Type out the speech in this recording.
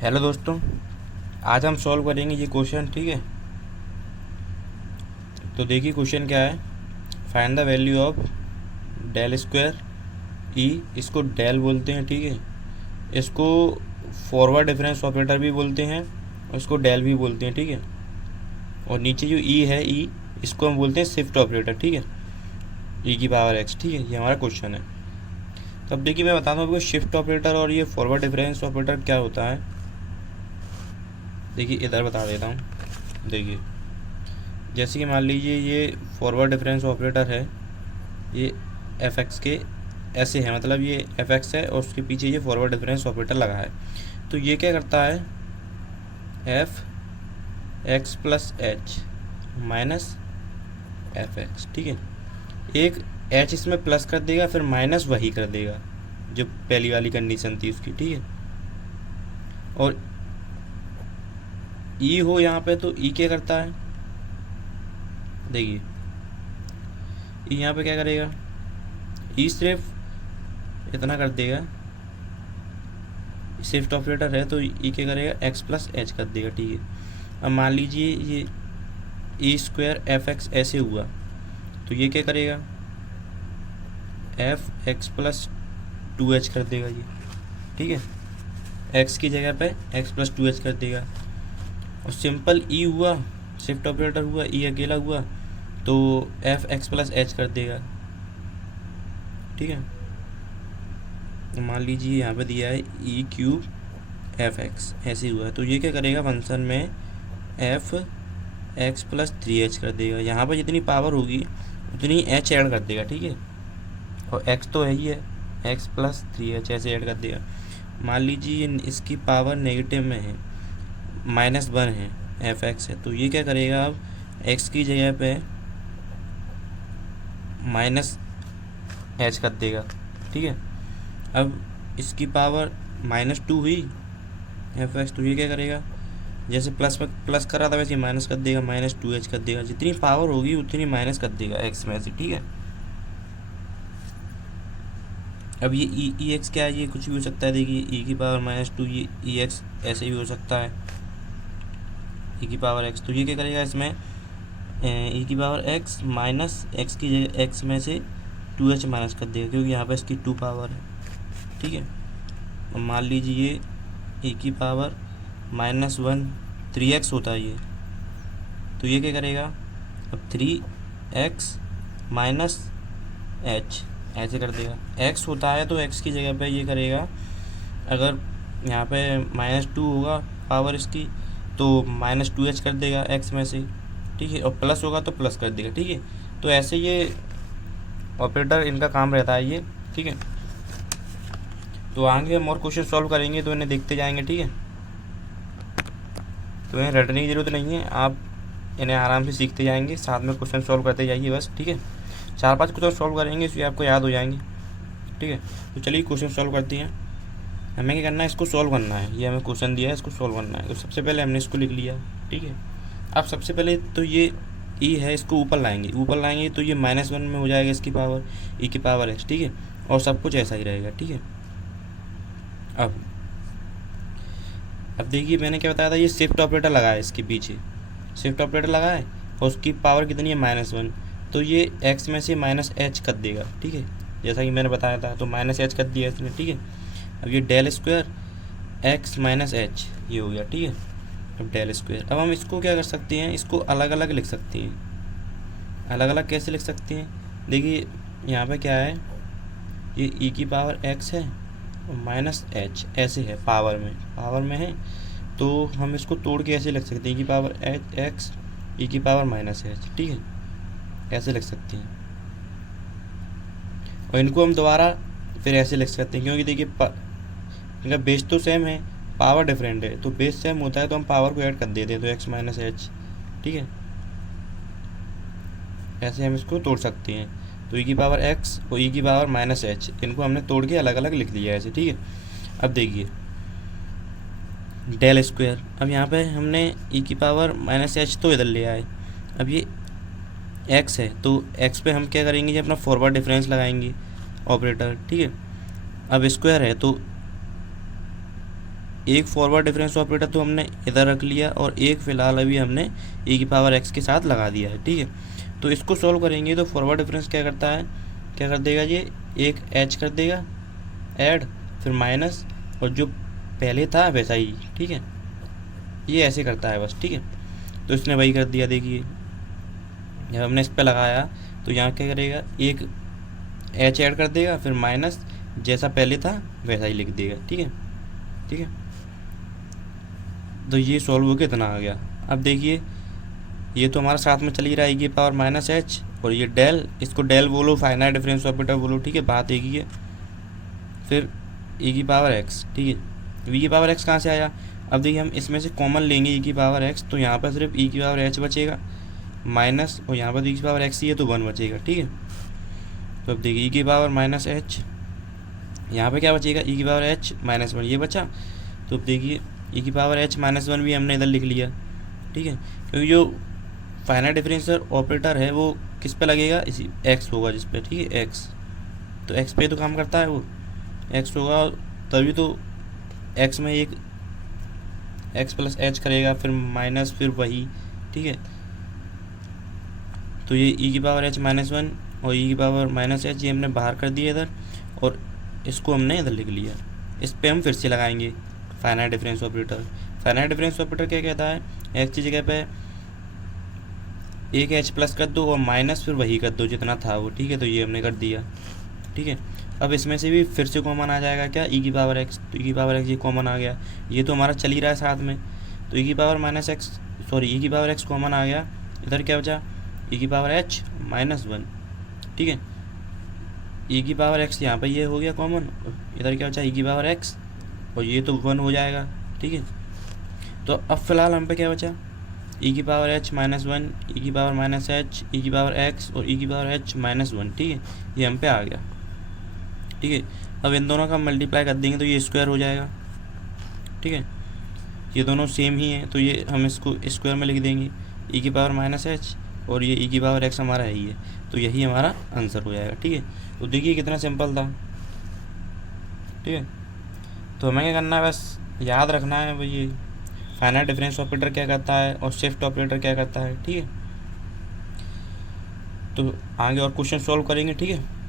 Hello दोस्तों, आज हम सॉल्व करेंगे ये क्वेश्चन। ठीक है, तो देखिए क्वेश्चन क्या है। Find the value of del square e, इसको डेल बोलते हैं। ठीक है, इसको फॉरवर्ड डिफरेंस ऑपरेटर भी बोलते हैं और इसको डेल भी बोलते हैं। ठीक है, और नीचे जो ई है, ई इसको हम बोलते हैं शिफ्ट ऑपरेटर। ठीक है, ई की पावर एक्स। ठीक है, ये हमारा क्वेश्चन है। तो अब देखिए मैं बताता हूँ आपको शिफ्ट ऑपरेटर और ये फॉरवर्ड डिफरेंस ऑपरेटर क्या होता है। देखिए इधर बता देता हूँ। देखिए जैसे कि मान लीजिए ये फॉरवर्ड डिफरेंस ऑपरेटर है, ये एफ एक्स के ऐसे है, मतलब ये एफ एक्स है और उसके पीछे ये फॉरवर्ड डिफरेंस ऑपरेटर लगा है। तो ये क्या करता है, F x plus H minus F x. ठीक है, एक एच इसमें प्लस कर देगा, फिर माइनस वही कर देगा जो पहली वाली कंडीशन थी उसकी। ठीक है, और ई हो यहाँ पे, तो ई क्या करता है, देखिए ई यहाँ पे क्या करेगा, ई सिर्फ इतना कर देगा, शिफ्ट ऑपरेटर है तो ई क्या करेगा, एक्स प्लस एच कर देगा। ठीक है, अब मान लीजिए ये ई स्क्वायर एफ एक्स ऐसे हुआ, तो ये क्या करेगा, F x plus two H कर देगा ये। ठीक है, एक्स की जगह पे एक्स प्लस टू एच कर देगा। और सिंपल ई हुआ, शिफ्ट ऑपरेटर हुआ, ई अकेला हुआ, तो एफ एक्स प्लस एच कर देगा। ठीक है, तो मान लीजिए यहाँ पे दिया है ई क्यूब एफ एक्स ऐसे हुआ है, तो ये क्या करेगा, फंक्शन में F x plus three H कर देगा। यहाँ पर जितनी पावर होगी उतनी एच ऐड कर देगा। ठीक है, और एक्स तो है ही है, एक्स प्लस थ्री एच ऐसे ऐड कर देगा। मान लीजिए इसकी पावर नेगेटिव में है, माइनस वन है, एफ एक्स है, तो ये क्या करेगा, अब एक्स की जगह पे माइनस एच कर देगा। ठीक है, अब इसकी पावर माइनस टू हुई एफ एक्स, तो ये क्या करेगा, जैसे प्लस में प्लस कर रहा था वैसे माइनस कर देगा, माइनस टू एच कर देगा। जितनी पावर होगी उतनी माइनस कर देगा एक्स में से। ठीक है, अब ये ई एक्स क्या है, ये कुछ भी हो सकता है। देखिए ई की पावर माइनस टू, ये ई एक्स ऐसे भी हो सकता है, ई की पावर एक्स। तो ये क्या करेगा, इसमें ई की पावर एक्स माइनस एक्स की जगह एक्स में से टू एच माइनस कर देगा, क्योंकि यहाँ पर इसकी टू पावर है। ठीक है, अब मान लीजिए ये ई की power minus one three x होता है ये, तो ये क्या करेगा, अब थ्री एक्स माइनस एच ऐसे कर देगा। एक्स होता है तो एक्स की जगह पे ये करेगा, अगर यहाँ पे माइनस टू होगा पावर इसकी, तो माइनस टू एच कर देगा एक्स में से। ठीक है, और प्लस होगा तो प्लस कर देगा। ठीक है, तो ऐसे ये ऑपरेटर इनका काम रहता है ये। ठीक है, तो आगे हम और क्वेश्चन सॉल्व करेंगे तो इन्हें देखते जाएंगे। ठीक है, तो इन्हें रटने की ज़रूरत नहीं है, आप इन्हें आराम से सीखते जाएंगे, साथ में क्वेश्चन सॉल्व करते जाइए बस। ठीक है, चार पांच क्वेश्चन सॉल्व करेंगे इसलिए आपको याद हो जाएंगे। ठीक है, तो चलिए क्वेश्चन सॉल्व करते हैं। हमें क्या करना है, इसको सॉल्व करना है। ये हमें क्वेश्चन दिया है, इसको सॉल्व करना है। तो सबसे पहले हमने इसको लिख लिया। ठीक है, अब सबसे पहले तो ये ई है, इसको ऊपर लाएंगे, ऊपर लाएंगे तो ये माइनस वन में हो जाएगा इसकी पावर, ई की पावर एक्स। ठीक है, और सब कुछ ऐसा ही रहेगा। ठीक है, अब देखिए मैंने क्या बताया था, ये शिफ्ट ऑपरेटर लगा है इसके पीछे, शिफ्ट ऑपरेटर लगा है और उसकी पावर कितनी है, माइनस वन, तो ये एक्स में से माइनस एच कर देगा। ठीक है, जैसा कि मैंने बताया था, तो माइनस एच कर दिया इसने। ठीक है, अब ये del square X minus H ये हो गया। ठीक है, अब डेल स्क्वायर, अब हम इसको क्या कर सकते हैं, इसको अलग अलग लिख सकते हैं। अलग अलग कैसे लिख सकते हैं, देखिए यहाँ पे क्या है, ये ई की पावर एक्स है माइनस एच ऐसे है, पावर में है, तो हम इसको तोड़ के ऐसे लिख सकते हैं, ई की पावर एच एक्स ई की पावर माइनस एच। ठीक है, ऐसे लिख सकते हैं, और इनको हम दोबारा फिर ऐसे लिख सकते हैं, क्योंकि देखिए इनका बेस तो सेम है, पावर डिफरेंट है, तो बेस सेम होता है तो हम पावर को ऐड कर देते हैं, तो एक्स माइनस एच। ठीक है, ऐसे हम इसको तोड़ सकते हैं। तो ई की पावर एक्स और ई की पावर माइनस एच, इनको हमने तोड़ के अलग अलग लिख दिया ऐसे। ठीक है, अब देखिए डेल स्क्वायर, अब यहाँ पे हमने ई की पावर माइनस एच तो इधर ले आए, अब ये एक्स है तो एक्स पे हम क्या करेंगे, अपना फॉरवर्ड डिफरेंस लगाएंगे ऑपरेटर। ठीक है, अब स्क्वायर है तो एक फॉरवर्ड डिफरेंस ऑपरेटर तो हमने इधर रख लिया और एक फ़िलहाल अभी हमने e की पावर x के साथ लगा दिया है, ठीक है। तो इसको सॉल्व करेंगे तो फॉरवर्ड डिफरेंस क्या करता है, क्या कर देगा ये, एक h कर देगा ऐड, फिर माइनस, और जो पहले था वैसा ही, ठीक है। ये ऐसे करता है बस, ठीक है। तो इसने वही कर दिया, देखिए जब हमने इस पर लगाया तो यहाँ क्या करेगा, एक h ऐड कर देगा, फिर माइनस, जैसा पहले था वैसा ही लिख देगा, ठीक है, ठीक है। तो ये सॉल्व होकर इतना आ गया। अब देखिए ये तो हमारा साथ में चल ही रहा है e की पावर माइनस एच, और ये डेल, इसको डेल बोलो, फाइनाइट डिफरेंस ऑपरेटर बोलो, ठीक है, बात एक ही है। फिर e की पावर x, ठीक है। v की पावर x कहाँ से आया, अब देखिए हम इसमें से कॉमन लेंगे e की पावर x, तो यहाँ पर सिर्फ e की पावर h बचेगा माइनस, और यहाँ पर e की पावर x ही है तो 1 बचेगा, ठीक है। तो अब देखिए e की पावर माइनस एच, यहाँ पे क्या बचेगा, e की पावर h माइनस 1, ये बचा। तो अब देखिए e की पावर h माइनस 1 भी हमने इधर लिख लिया, ठीक है, क्योंकि जो फाइनाइट डिफरेंशियल ऑपरेटर है वो किस पे लगेगा, इसी x होगा जिस पे, ठीक है, x, तो x पे तो काम करता है वो, x होगा, तभी तो x में एक x प्लस h करेगा, फिर माइनस, फिर वही, ठीक है। तो ये e की पावर h माइनस 1 और e की पावर माइनस h ये हमने बाहर कर दिया इधर, और इसको हमने इधर लिख लिया। इस पे हम फिर से लगाएंगे finite difference operator. Finite difference operator क्या कहता है, x की जगह पे एक h प्लस कर दो और माइनस फिर वही कर दो जितना था वो, ठीक है। तो ये हमने कर दिया, ठीक है। अब इसमें से भी फिर से कॉमन आ जाएगा क्या, e की पावर x, तो e की पावर x ये कॉमन आ गया, ये तो हमारा चल ही रहा है साथ में, तो e की power minus x, sorry e की पावर x कॉमन आ गया, इधर क्या बचा, e की पावर h माइनस 1, ठीक है। e की पावर x यहाँ पर ये हो गया कॉमन, इधर क्या बचा, e की पावर x, और ये तो 1 हो जाएगा, ठीक है। तो अब फिलहाल हम पे क्या बचा, e की पावर h माइनस 1, e की पावर माइनस h, e की पावर x और e की पावर h माइनस 1, ठीक है, ये हम पे आ गया, ठीक है। अब इन दोनों का मल्टीप्लाई कर देंगे तो ये स्क्वायर हो जाएगा, ठीक है। ये दोनों सेम ही हैं तो ये हम इसको स्क्वायर में लिख देंगे, e की पावर माइनस h और ये e की पावर x हमारा है ही है, तो यही हमारा आंसर हो जाएगा, ठीक है। तो देखिए कितना सिंपल था, ठीक है। तो हमें क्या करना है, बस याद रखना है भाई ये फाइनाइट डिफरेंस ऑपरेटर क्या करता है और शिफ्ट ऑपरेटर क्या करता है, ठीक है। तो आगे और क्वेश्चन सॉल्व करेंगे, ठीक है।